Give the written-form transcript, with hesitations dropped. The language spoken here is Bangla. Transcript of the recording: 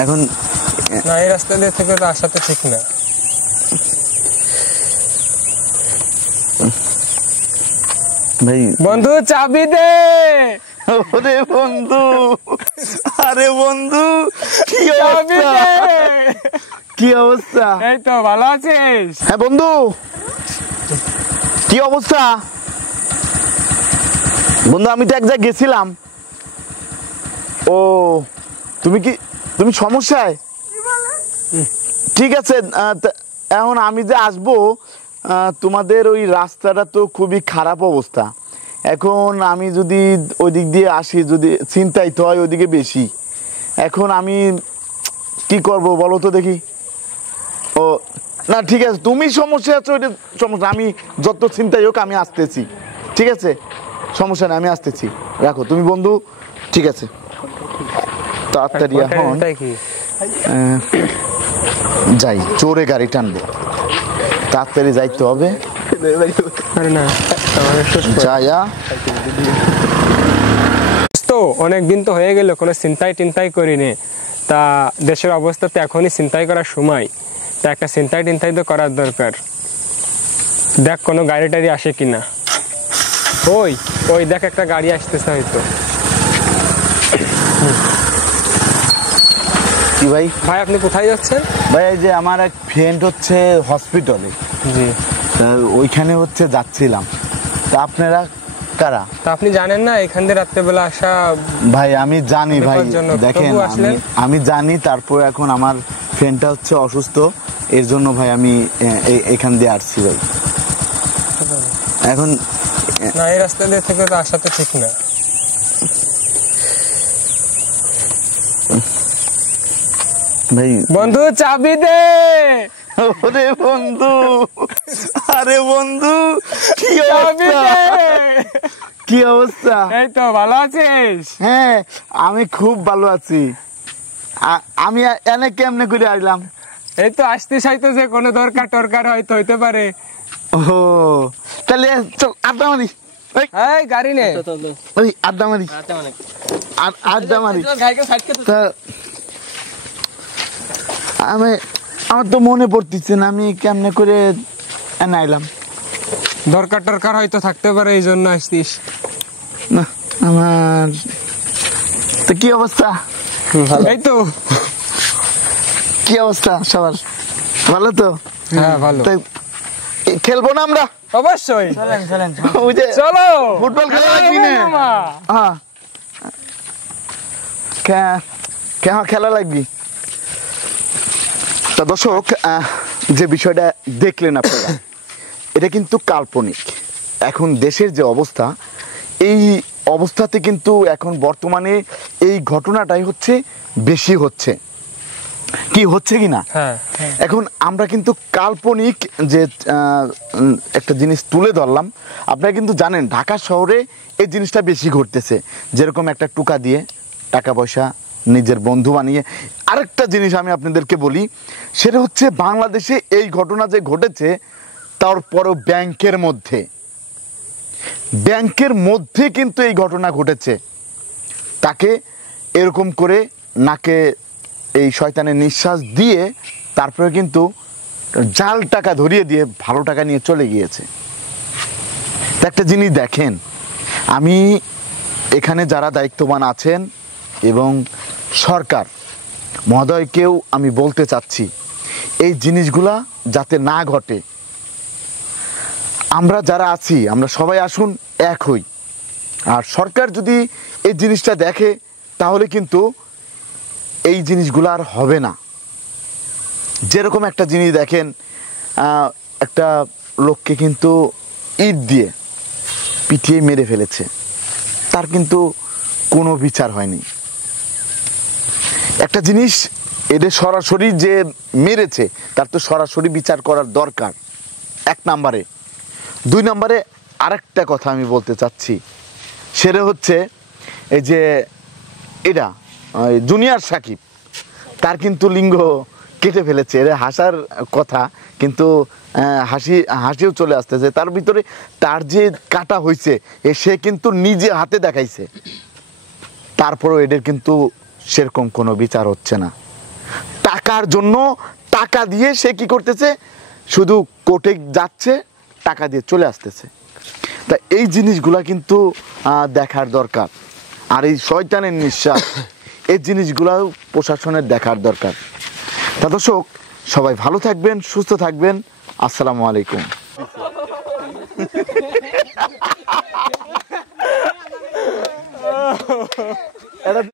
এখন না, এই রাস্তা দিয়ে থেকে তো আসা তো ঠিক না। ভাই বন্ধু চাবি দে। ওরে বন্ধু, আরে বন্ধু কি চাবি অবস্থা, দে। কি অবস্থা? এই তো ভালো আছিস? হ্যাঁ বন্ধু, কি অবস্থা? বন্ধু আমি তো এক জায়গায় গেছিলাম। ও তুমি সমস্যায়? ঠিক আছে, এখন আমি যে আসবো, তোমাদের ওই রাস্তাটা তো খুবই খারাপ অবস্থা। এখন আমি যদি ওই দিক দিয়ে আসি, যদি ছিনতাইতে হয় ওইদিকে বেশি। এখন আমি কি করব বলো তো দেখি। ও না ঠিক আছে, তুমি সমস্যা আছো ওইটা সমস্যা, আমি যত চিন্তাই হোক আমি আসতেছি। ঠিক আছে, সমস্যা নেই, আমি আসতেছি। রাখো তুমি বন্ধু, ঠিক আছে তাড়াতাড়ি এখন যাই, জোরে গাড়ি টানবো, তাড়াতাড়ি যাইতে হবে। যায়া তো অনেকদিন তো হয়ে গেল কোনো চিন্তাই টিন্তাই করিনি। তা দেশের অবস্থাতে এখনই চিন্তাই করার সময়, তা একটা চিন্তাই টিন্তাই তো করার দরকার। দেখ কোনো গাড়ি টাড়ি আসে কিনা। ওই ওই দেখ একটা গাড়ি আসতেছে হয়তো। কি ভাই? ভাই আপনি কোথায় যাচ্ছেন? ভাই এই যে আমার এক ফ্রেন্ড হচ্ছে হসপিটালে, জি ওইখানে হচ্ছে যাচ্ছিলাম। তা আপনারা কারা? তা আপনি জানেন না এখান দিয়ে রাত্রেবেলা আসা? ভাই আমি জানি ভাই, বিপজ্জনক। দেখেন তবু আসলেন? আমি জানি, তারপর এখন আমার ফ্রেন্ডটা হচ্ছে অসুস্থ, এর জন্য ভাই আমি এখান দিয়ে আসছি ভাই। এখন না, এই রাস্তা দিয়ে থেকে তো আসা তো ঠিক না। ভাই বন্ধু চাবি দে। ওরে বন্ধু, আরে বন্ধু কি চাবি অবস্থা, দে। কি অবস্থা? এই তো ভালো আছিস? হ্যাঁ আমি খুব ভালো আছি। আমি এনে কেমনে করে আসলাম? এই তো আসতিস হয়তো, যে কোনো দরকার টরকার হয়তো হইতে পারে। ও তাহলে চল আড্ডা মারি। এই গাড়ি নে। ওই আড্ডা মারি, আড্ডা মারি। তা আমার তো মনে পড়তেছে না আমি কেমনে করে এনে আইলাম। দরকার টরকার হয়তো থাকতে পারে, এই জন্য আসতিস। না আমার তো কি অবস্থা? এই তো কি অবস্থা সবার? ভালো তো? হ্যাঁ ভালো। তাই খেলবো না আমরা? অবশ্যই ওই যে চলো ফুটবল খেলা লাগবি না? হ্যাঁ খেলা লাগবি। তা দর্শক, যে বিষয়টা দেখলেন আপনারা, এটা কিন্তু কাল্পনিক। এখন দেশের যে অবস্থা, এই অবস্থাতে কিন্তু এখন বর্তমানে এই ঘটনাটাই হচ্ছে বেশি হচ্ছে, কি হচ্ছে কিনা। এখন আমরা কিন্তু কাল্পনিক যে একটা জিনিস তুলে ধরলাম। আপনারা কিন্তু জানেন ঢাকা শহরে এই জিনিসটা বেশি ঘটতেছে, যেরকম একটা টোকা দিয়ে টাকা পয়সা নিজের বন্ধু বানিয়ে। আরেকটা জিনিস আমি আপনাদেরকে বলি, সেটা হচ্ছে বাংলাদেশে এই ঘটনা যে ঘটেছে, তারপরেও ব্যাংকের মধ্যে কিন্তু এই ঘটনা ঘটেছে। তাকে এরকম করে নাকে এই শয়তানের নিঃশ্বাস দিয়ে তারপরে কিন্তু জাল টাকা ধরিয়ে দিয়ে ভালো টাকা নিয়ে চলে গিয়েছে। একটা জিনিস দেখেন, আমি এখানে যারা দায়িত্ববান আছেন এবং সরকার মহোদয়কেও আমি বলতে চাচ্ছি, এই জিনিসগুলা যাতে না ঘটে। আমরা যারা আছি আমরা সবাই আসুন এক হই। আর সরকার যদি এই জিনিসটা দেখে তাহলে কিন্তু এই জিনিসগুলো আর হবে না। যেরকম একটা জিনিস দেখেন, একটা লোককে কিন্তু ইট দিয়ে পিটিয়ে মেরে ফেলেছে, তার কিন্তু কোনো বিচার হয়নি। একটা জিনিস, এদের সরাসরি যে মেরেছে তার তো সরাসরি বিচার করার দরকার, এক নম্বরে। দুই নম্বরে আরেকটা কথা আমি বলতে চাচ্ছি, সেটা হচ্ছে এই যে এটা জুনিয়র সাকিব, তার কিন্তু লিঙ্গ কেটে ফেলেছে। এর হাসার কথা, কিন্তু হাসিও চলে আসতেছে তার ভিতরে। তার যে কাটা হয়েছে সে কিন্তু নিজে হাতে দেখাইছে, তারপরেও এদের কিন্তু সেরকম কোনো বিচার হচ্ছে না। টাকার জন্য টাকা দিয়ে সে কি করতেছে, শুধু কোর্টে যাচ্ছে, টাকা দিয়ে চলে আসতেছে। তা এই জিনিসগুলা কিন্তু দেখার দরকার। আর এই শয়তানের নিঃশ্বাস, এই জিনিসগুলাও প্রশাসনের দেখার দরকার। তা দর্শক, সবাই ভালো থাকবেন, সুস্থ থাকবেন। আসসালামু আলাইকুম।